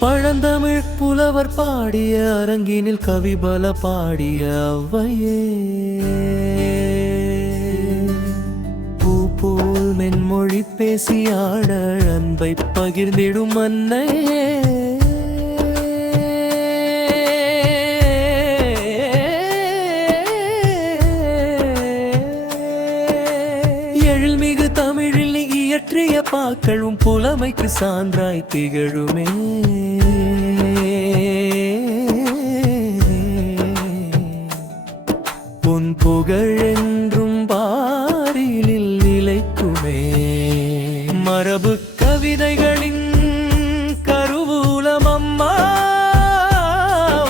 பழந்தமிழ் புலவர் பாடிய அரங்கினில் கவிபல பாடிய அவ்வையே பூ போல் மென்மொழி பேசியாட அன்பை பகிர்ந்திடும் அன்னையே எழில்மிகு தமிழில் இயற்றிய பாக்களும் புலமைக்கு சான்றாய் திகழுமே. உன் புகழ் என்றும் பாரினில் நிலைக்குமே. மரபு கவிதைகளின் கருவூலம் அம்மா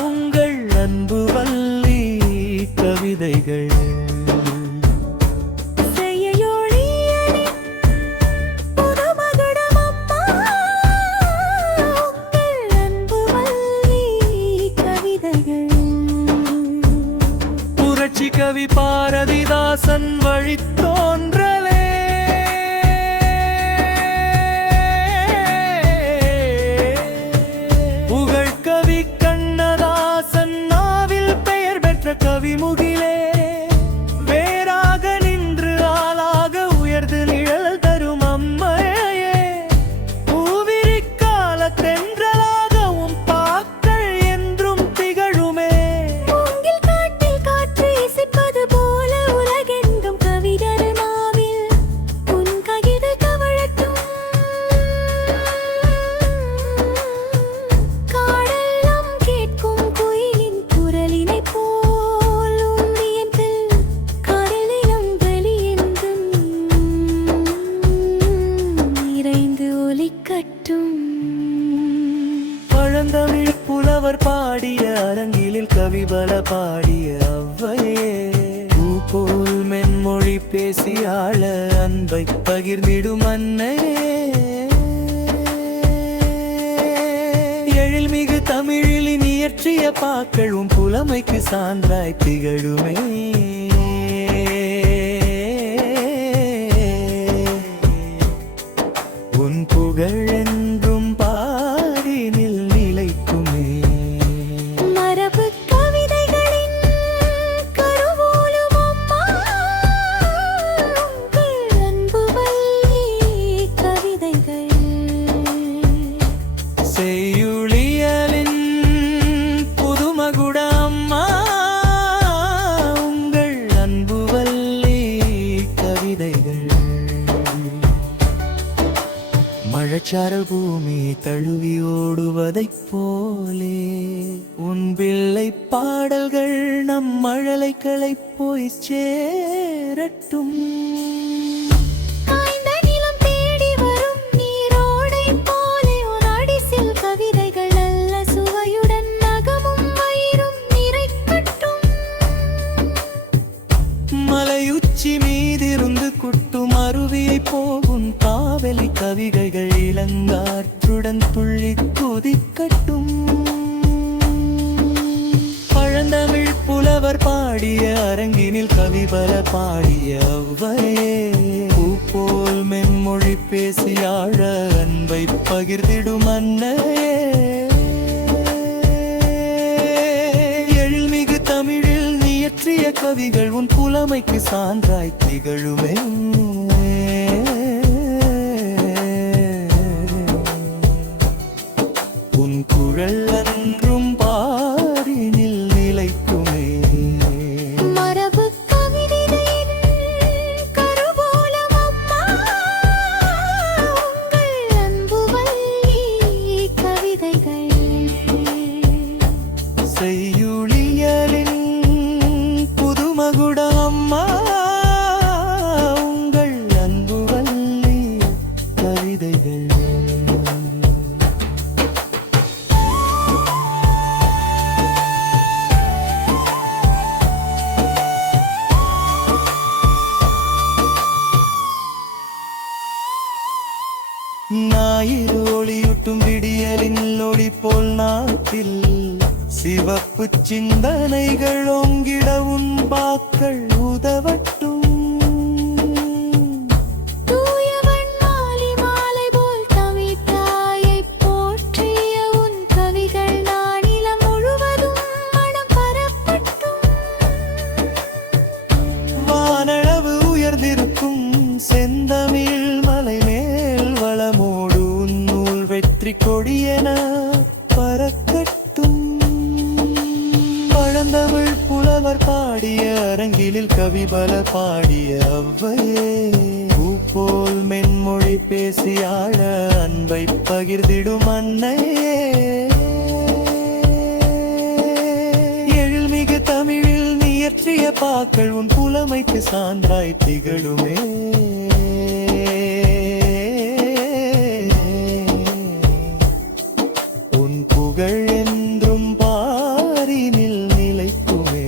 உங்கள் அன்பு வள்ளி கவிதைகள். கவி பாரதிதாசன் வழித்தோன்றலே புகழ் கவி கண்ணதாசன் நாவில் பெயர் பெற்ற கவிமுகிலே வேறாக நின்று ஆளாக உயர்ந்து நிழல் தரும் அம்மையே பூவிரிக்கால தென்றலாகவும் பாக்கள் என்றும் திகழுமே. பழந்தமிழ் புலவர் பாடிய அரங்கிலில் கவிபல பாடிய அவ்வையே பூ போல் மென்மொழி பேசியாள அன்பை பகிர்ந்திடும் அன்னையே எழில்மிகு தமிழில் இயற்றிய பாக்களும் புலமைக்கு சான்றாய் திகழுமே. உன் புகழ் என்றும் பாரினில் நிலைக்குமே. மரபு கவிதைகளின் கருவூலம் அம்மா உங்கள் அன்பு வள்ளி கவிதைகள். செய்யுளியலின் புதுமகுட அம்மா உங்கள் அன்பு வள்ளி கவிதைகள். மழச்சாரல் பூமி தழுவி ஓடுவதைப் போலே உன் பிள்ளை பாடல்கள் நம் மழலைகளை போய் சேரட்டும். மலையுச்சி மீதிருந்து குட்டும் அருவியை போகும் காவலி கவிகைகள் இளங்காற்றுடன் துள்ளி குதிக்கட்டும். பழந்தமிழ் புலவர் பாடிய அரங்கினில் கவிபல பாடிய அவ்வையே பூ போல் மென்மொழி பேசியாழ அன்பை பகிர்ந்திடும் அன்னையே எழில்மிகு தமிழில் இயற்றிய கவிகள் உன் புலமைக்கு சான்றாய் திகழுமே. உன் குரல் அன்றும் பாரினில் நிலைக்குமே. மரபு கவிதைகளின் கருவூலம் அம்மா உங்கள் அன்பு வள்ளி கவிதைகள். செய்யுளியலின் புதுமகுட அம்மா உங்கள் ஞாயிறு ஒளியூட்டும் விடியலின் ஒளி போல் நாட்டில் சிவப்பு சிந்தனைகள் ஓங்கிட உன் வாக்கள் உதவட்டும். தூயவன் மாலை மாலை போல் தமிழ்த்தாயைப் போற்றிய உன் கவிகள் நானிலம் முழுவதும் மனம் பரப்பட்டும். வானளவு உயர்ந்திருக்கும் செந்தமிழ் மலை மேல் வளமோடு நூல் வெற்றி கொடியென பறக்கட்டும். பழந்தமிழ் புலவர் பாடிய அரங்கிலில் கவிபல பாடிய அவ்வையே பூ போல் மென்மொழி பேசி ஆழ அன்பை பகிர்ந்திடும் அன்னையே. எழில்மிகு தமிழில் நீ இயற்றிய பாக்கள் உன் புலமைக்கு சான்றாய் திகழுமே. உன் புகழ் என்றும் பாரினில் நிலைக்குமே.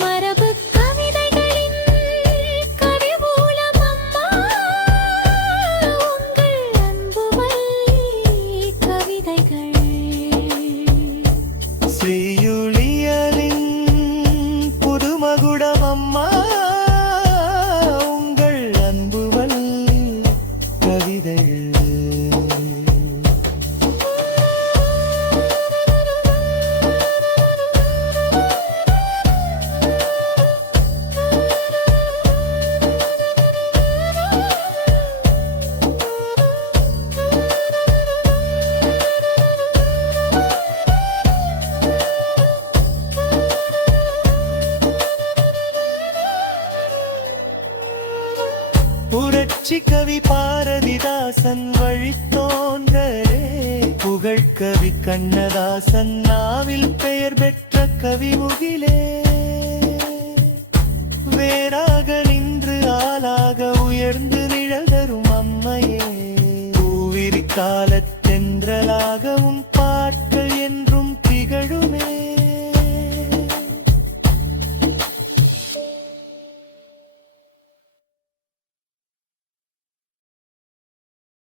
மரபு கவிதைகளின் கவிமூலம் அம்மா உங்கள் அன்பு வள்ளி கவிதைகள். ஸ்ரீயுளியலின் புதுமகுடம் அம்மா உங்கள் அன்பு வள்ளி கவிதைகள். புரட்சி கவி பாரதிதாசன் வழித்தோன்றலே புகழ்கவி கண்ணதாசன் நாவில் பெயர் பெற்ற கவி முகிலே. வேறாக நின்று ஆளாக உயர்ந்து நிழல் தரும் அம்மையே பூவிரி காலத்தென்றலாகவும்